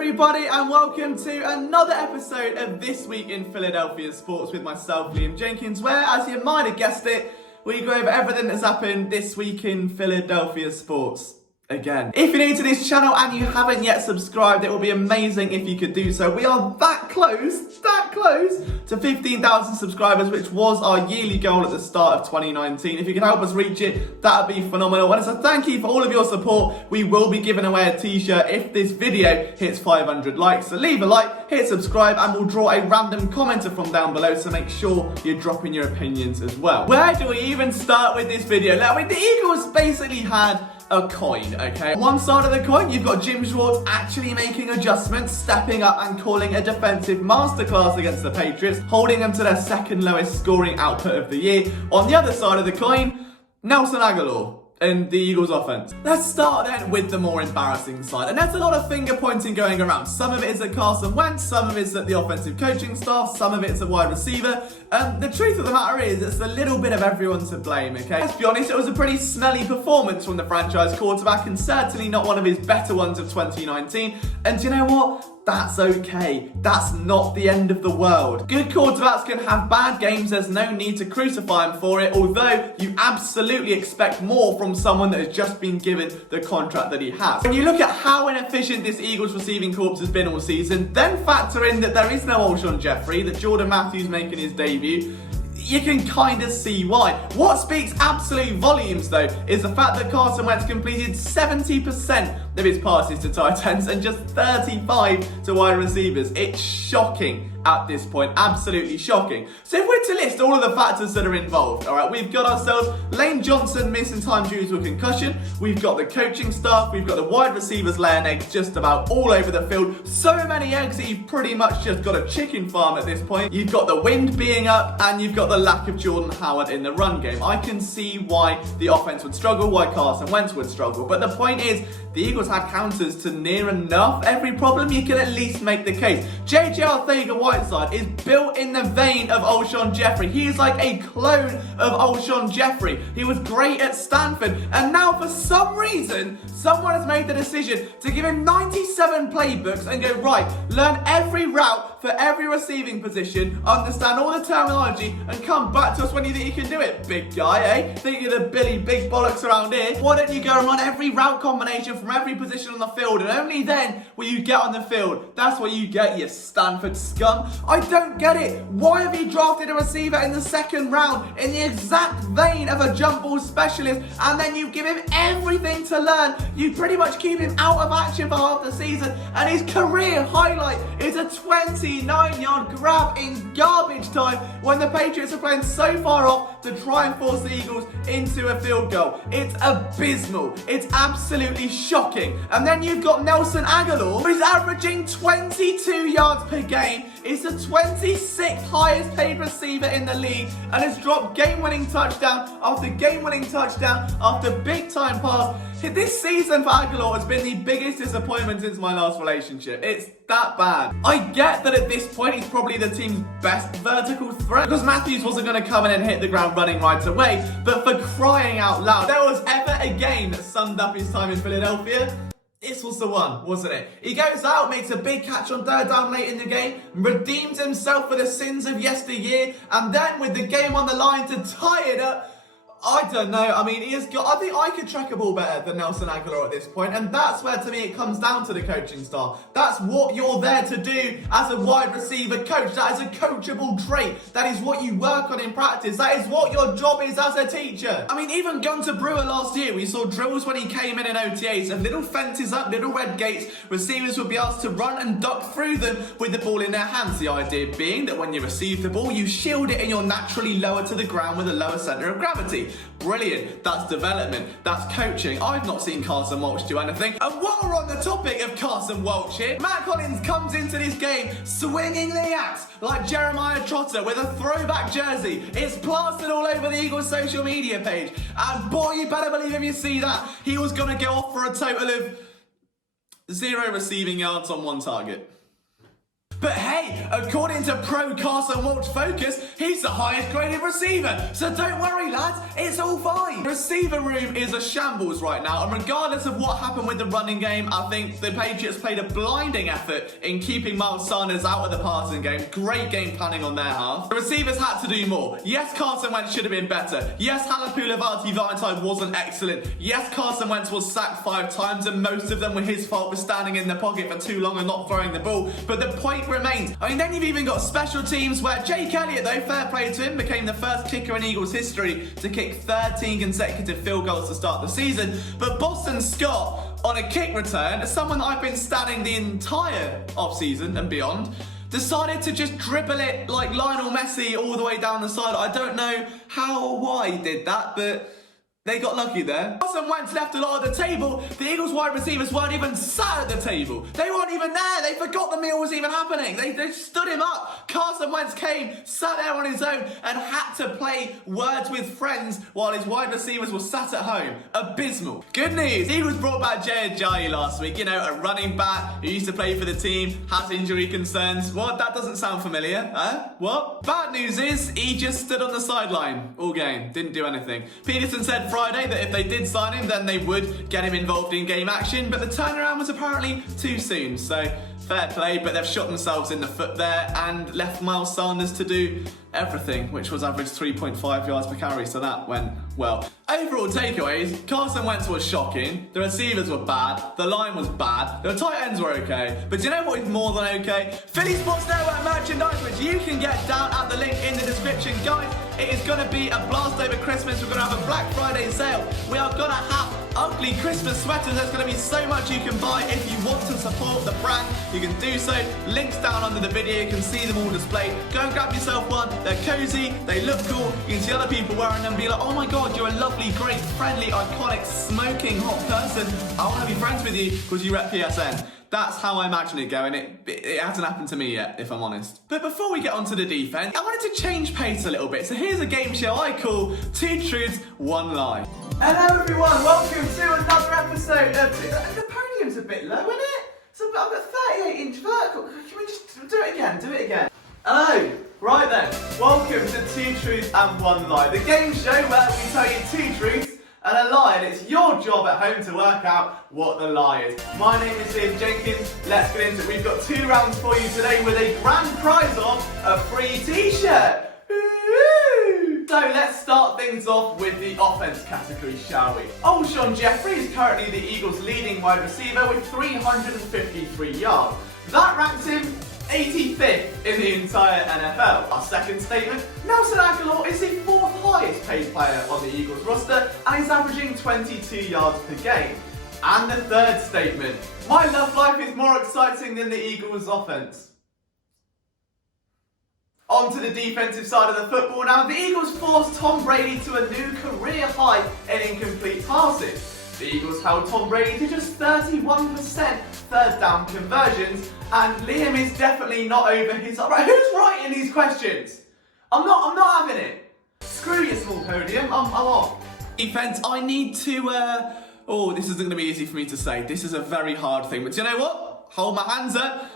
everybody, and welcome to another episode of This Week in Philadelphia Sports with myself, Liam Jenkins, where, as you might have guessed it, we go over everything that's happened this week in Philadelphia sports. Again. If you're new to this channel and you haven't yet subscribed, it would be amazing if you could do so. We are that close to 15,000 subscribers, which was our yearly goal at the start of 2019. If you can help us reach it, that would be phenomenal. And as a thank you for all of your support, we will be giving away a t-shirt if this video hits 500 likes. So leave a like, hit subscribe, and we'll draw a random commenter from down below, so make sure you're dropping your opinions as well. Where do we even start with this video? Now, the Eagles basically had a coin, okay? On one side of the coin, you've got Jim Schwartz actually making adjustments, stepping up and calling a defensive masterclass against the Patriots, holding them to their second lowest scoring output of the year. On the other side of the coin, Nelson Agholor and the Eagles offense. Let's start then with the more embarrassing side. And there's a lot of finger pointing going around. Some of it is at Carson Wentz, some of it is at the offensive coaching staff, some of it's at wide receiver. The truth of the matter is, it's a little bit of everyone to blame, okay? Let's be honest, it was a pretty smelly performance from the franchise quarterback, and certainly not one of his better ones of 2019. And you know what? That's okay. That's not the end of the world. Good quarterbacks can have bad games. There's no need to crucify him for it, although you absolutely expect more from someone that has just been given the contract that he has. When you look at how inefficient this Eagles receiving corps has been all season, then factor in that there is no Alshon Jeffrey, that Jordan Matthews making his debut, you can kind of see why. What speaks absolute volumes, though, is the fact that Carson Wentz completed 70% of his passes to tight ends and just 35 to wide receivers. It's shocking at this point, absolutely shocking. So if we're to list all of the factors that are involved, all right, we've got ourselves Lane Johnson missing time due to a concussion, we've got the coaching staff, we've got the wide receivers laying eggs just about all over the field. So many eggs that you've pretty much just got a chicken farm at this point. You've got the wind being up, and you've got the lack of Jordan Howard in the run game. I can see why the offense would struggle, why Carson Wentz would struggle, but the point is, the Eagles had counters to near enough every problem. You can at least make the case. J.J. Arcega-Whiteside is built in the vein of Alshon Jeffrey. He is like a clone of Alshon Jeffrey. He was great at Stanford, and now for some reason, someone has made the decision to give him 97 playbooks and go, right, learn every route for every receiving position, understand all the terminology, and come back to us when you think you can do it. Big guy, eh? Think you're the Billy Big Bollocks around here. Why don't you go and run every route combination from every position on the field, and only then will you get on the field. That's what you get, you Stanford scum. I don't get it. Why have you drafted a receiver in the second round in the exact vein of a jump ball specialist, and then you give him everything to learn? You pretty much keep him out of action for half the season, and his career highlight is a 29-yard grab in garbage time when the Patriots are playing so far off to try and force the Eagles into a field goal. It's abysmal. It's absolutely shocking. And then you've got Nelson Agholor, who's averaging 22 yards per game. He's the 26th highest paid receiver in the league, and has dropped game-winning touchdown after game-winning touchdown after big-time pass. This season for Agholor has been the biggest disappointment since my last relationship. It's that bad. I get that at this point he's probably the team's best vertical threat, because Matthews wasn't going to come in and hit the ground running right away, but for crying out loud, there was ever a game that summed up his time in Philadelphia, this was the one, wasn't it? He goes out, makes a big catch on third down late in the game, redeems himself for the sins of yesteryear, and then with the game on the line to tie it up, I don't know. I mean, I think I could track a ball better than Nelson Agholor at this point, and that's where, to me, it comes down to the coaching staff. That's what you're there to do as a wide receiver coach. That is a coachable trait. That is what you work on in practice. That is what your job is as a teacher. I mean, even Gunter Brewer last year, we saw drills when he came in OTAs, and little fences up, little red gates. Receivers would be asked to run and duck through them with the ball in their hands. The idea being that when you receive the ball, you shield it and you're naturally lower to the ground with a lower center of gravity. Brilliant. That's development. That's coaching. I've not seen Carson Wentz do anything. And while we're on the topic of Carson Wentz here, Matt Collins comes into this game swinging the axe like Jeremiah Trotter with a throwback jersey. It's plastered all over the Eagles social media page. And boy, you better believe if you see that, he was going to go off for a total of 0 receiving yards on 1 target. But hey, according to Pro Carson Walsh Focus, he's the highest graded receiver. So don't worry, lads, it's all fine. The receiver room is a shambles right now, and regardless of what happened with the running game, I think the Patriots played a blinding effort in keeping Miles Sanders out of the passing game. Great game planning on their half. The receivers had to do more. Yes, Carson Wentz should have been better. Yes, Halapoulivaati Valentine wasn't excellent. Yes, Carson Wentz was sacked 5 times, and most of them were his fault for standing in the pocket for too long and not throwing the ball. But the point remains. I mean, then you've even got special teams where Jake Elliott, though, fair play to him, became the first kicker in Eagles history to kick 13 consecutive field goals to start the season. But Boston Scott, on a kick return, someone that I've been standing the entire offseason and beyond, decided to just dribble it like Lionel Messi all the way down the side. I don't know how or why he did that, but they got lucky there. Carson Wentz left a lot of the table. The Eagles wide receivers weren't even sat at the table. They weren't even there. They forgot the meal was even happening. They stood him up. Carson Wentz came, sat there on his own, and had to play words with friends while his wide receivers were sat at home. Abysmal. Good news. The Eagles brought back Jay Ajayi last week. You know, a running back who used to play for the team, has injury concerns. What? That doesn't sound familiar. Huh? What? Bad news is, he just stood on the sideline all game. Didn't do anything. Peterson said Friday that if they did sign him, then they would get him involved in game action, but the turnaround was apparently too soon, so fair play, but they've shot themselves in the foot there and left Miles Sanders to do everything, which was average 3.5 yards per carry, so that went well. Overall takeaways, Carson Wentz was shocking, the receivers were bad, the line was bad, the tight ends were okay, but do you know what is more than okay? Philly Sports Network merchandise, which you can get down at the link in the description. Guys, it is going to be a blast over Christmas. We're going to have a Black Friday sale. We are going to have ugly Christmas sweaters. There's going to be so much you can buy. If you want to support the brand, you can do so. Links down under the video. You can see them all displayed. Go and grab yourself one. They're cozy. They look cool. You can see other people wearing them and be like, oh my God, you're a lovely, great, friendly, iconic, smoking hot person. I want to be friends with you because you rep PSN. That's how I imagine it going. It hasn't happened to me yet, if I'm honest. But before we get onto the defense, I wanted to change pace a little bit. So here's a game show I call 2 Truths, 1 Lie. Hello everyone, welcome to another episode of... The podium's a bit low, isn't it? I've got 38-inch vertical. Can we just do it again? Do it again. Hello. Right then, welcome to 2 Truths and 1 Lie. The game show where we tell you 2 truths and a lie, and it's your job at home to work out what the lie is. My name is Jenkins. Let's get into it. We've got 2 rounds for you today with a grand prize of a free t-shirt. So let's start things off with the offense category, shall we? Alshon Jeffrey is currently the Eagles' leading wide receiver with 353 yards. That ranks him 85th in the entire NFL. Our second statement, Nelson Aguilar is the 4th highest paid player on the Eagles roster and is averaging 22 yards per game. And the third statement, my love life is more exciting than the Eagles' offense. On to the defensive side of the football now. The Eagles forced Tom Brady to a new career high in incomplete passes. The Eagles held Tom Brady to just 31% third down conversions, and Liam is definitely not over his... Right, who's writing these questions? I'm not having it. Screw your small podium, I'm off. Defense, I need to... Oh, this isn't going to be easy for me to say. This is a very hard thing, but you know what? Hold my hands up.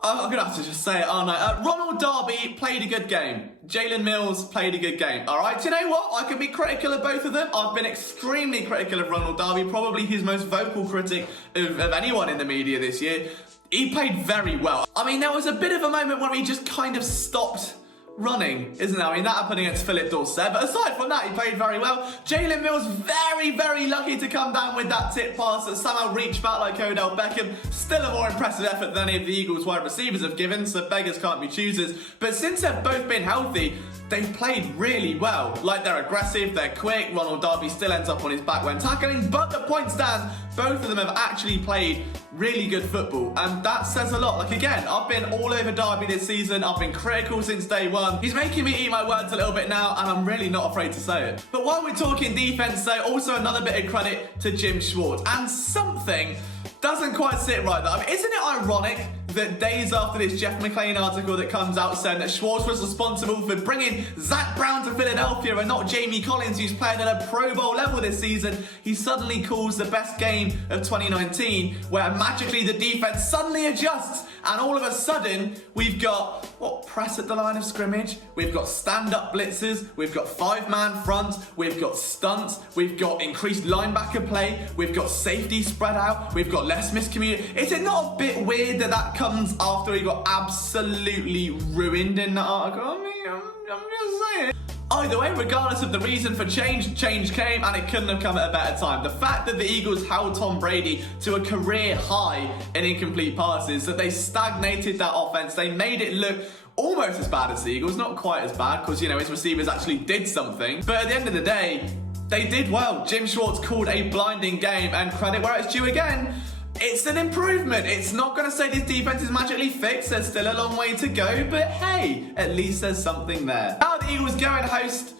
I'm going to have to just say it, aren't I? Ronald Darby played a good game. Jalen Mills played a good game. All right, do you know what? I can be critical of both of them. I've been extremely critical of Ronald Darby, probably his most vocal critic of anyone in the media this year. He played very well. I mean, there was a bit of a moment where he just kind of stopped running, isn't there? I mean, that happened against Philip Dorsett, but aside from that, he played very well. Jalen Mills, very, very lucky to come down with that tip pass that somehow reached back like Odell Beckham. Still a more impressive effort than any of the Eagles wide receivers have given, so beggars can't be choosers. But since they've both been healthy, they've played really well. Like, they're aggressive, they're quick. Ronald Darby still ends up on his back when tackling, but the point stands, both of them have actually played really good football, and that says a lot. Like, again, I've been all over Darby this season. I've been critical since day one. He's making me eat my words a little bit now, and I'm really not afraid to say it. But while we're talking defense, though, also another bit of credit to Jim Schwartz, and something doesn't quite sit right there. I mean, isn't it ironic that days after this Jeff McClain article that comes out saying that Schwartz was responsible for bringing Zach Brown to Philadelphia and not Jamie Collins, who's playing at a Pro Bowl level this season, he suddenly calls the best game of 2019, where magically the defense suddenly adjusts And all of a sudden, we've got, press at the line of scrimmage, we've got stand-up blitzers, we've got 5-man front, we've got stunts, we've got increased linebacker play, we've got safety spread out, we've got less miscommunication. Is it not a bit weird that that comes after we got absolutely ruined in the article? I mean, I'm just saying. Either way, regardless of the reason for change came, and it couldn't have come at a better time. The fact that the Eagles held Tom Brady to a career high in incomplete passes, that they stagnated that offense, they made it look almost as bad as the Eagles, not quite as bad, because, you know, his receivers actually did something. But at the end of the day, they did well. Jim Schwartz called a blinding game, and credit where it's due again. It's an improvement. It's not going to say this defense is magically fixed. There's still a long way to go, but hey, at least there's something there. Now the Eagles go and host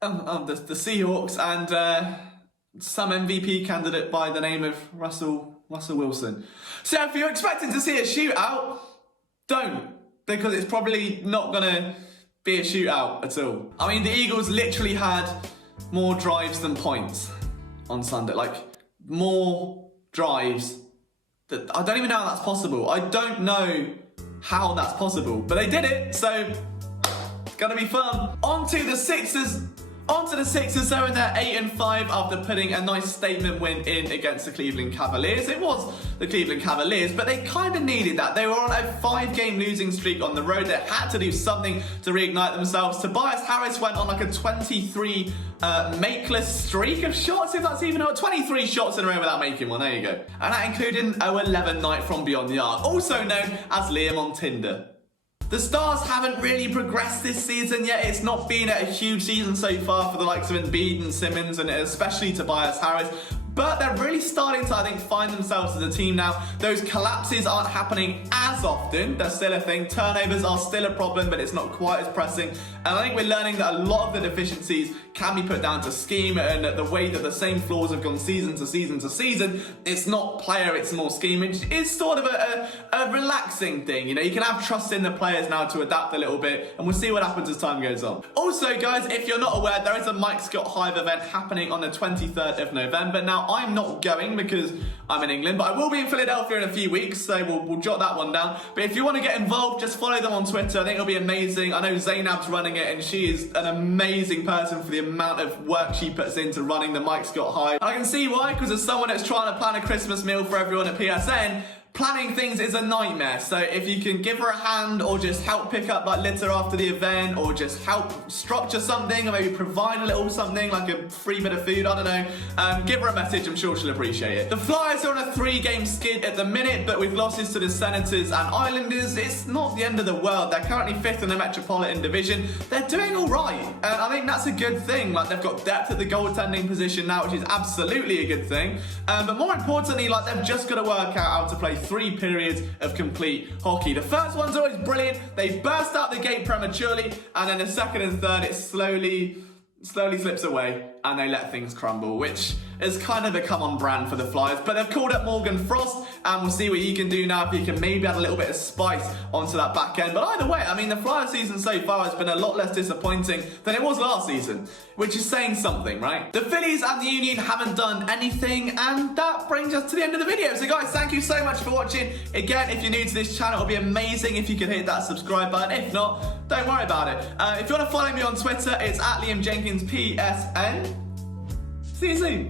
the Seahawks and some MVP candidate by the name of Russell Wilson. So if you're expecting to see a shootout, don't, because it's probably not going to be a shootout at all. I mean, the Eagles literally had more drives than points on Sunday. Like, more drives. That I don't even know how that's possible. I don't know how that's possible, but they did it, so it's gonna be fun. On to the Sixers, so in their 8-5 after putting a nice statement win in against the Cleveland Cavaliers. It was the Cleveland Cavaliers, but they kind of needed that. They were on a 5-game losing streak on the road. They had to do something to reignite themselves. Tobias Harris went on like a 23 makeless streak of shots, if that's even 23 shots in a row without making one. There you go. And that included an 0-11 night from beyond the arc, also known as Liam on Tinder. The Stars haven't really progressed this season yet. It's not been a huge season so far for the likes of Embiid and Simmons, and especially Tobias Harris. But they're really starting to, I think, find themselves as a team now. Those collapses aren't happening as often. They're still a thing. Turnovers are still a problem, but it's not quite as pressing. And I think we're learning that a lot of the deficiencies can be put down to scheme and the way that the same flaws have gone season to season to season. It's not player, it's more scheme. It's sort of a relaxing thing. You know, you can have trust in the players now to adapt a little bit, and we'll see what happens as time goes on. Also, guys, if you're not aware, there is a Mike Scott Hive event happening on the 23rd of November. Now, I'm not going because I'm in England, but I will be in Philadelphia in a few weeks, so we'll jot that one down. But if you want to get involved, just follow them on Twitter. I think it'll be amazing. I know Zainab's running it, and she is an amazing person for the amount of work she puts into running the Mike Scott Hive. I can see why, because as someone that's trying to plan a Christmas meal for everyone at PSN, planning things is a nightmare. So if you can give her a hand, or just help pick up like litter after the event, or just help structure something, or maybe provide a little something like a free bit of food, I don't know, give her a message, I'm sure she'll appreciate it. The Flyers are on a 3-game skid at the minute, but with losses to the Senators and Islanders, it's not the end of the world. They're currently 5th in the Metropolitan Division. They're doing all right, and I think that's a good thing. Like, they've got depth at the goaltending position now, which is absolutely a good thing. But more importantly, like, they've just got to work out how to play 3 periods of complete hockey. The first one's always brilliant. They burst out the gate prematurely, and then the second and third, it slowly slips away, and they let things crumble, which has kind of become on brand for the Flyers. But they've called up Morgan Frost, and we'll see what he can do now, if he can maybe add a little bit of spice onto that back end. But either way, I mean, the Flyers season so far has been a lot less disappointing than it was last season, which is saying something, right? The Phillies and the Union haven't done anything, and that brings us to the end of the video. So guys, thank you so much for watching. Again, if you're new to this channel, it would be amazing if you could hit that subscribe button. If not, don't worry about it. If you want to follow me on Twitter, it's @LiamJenkinsPSN. See you soon.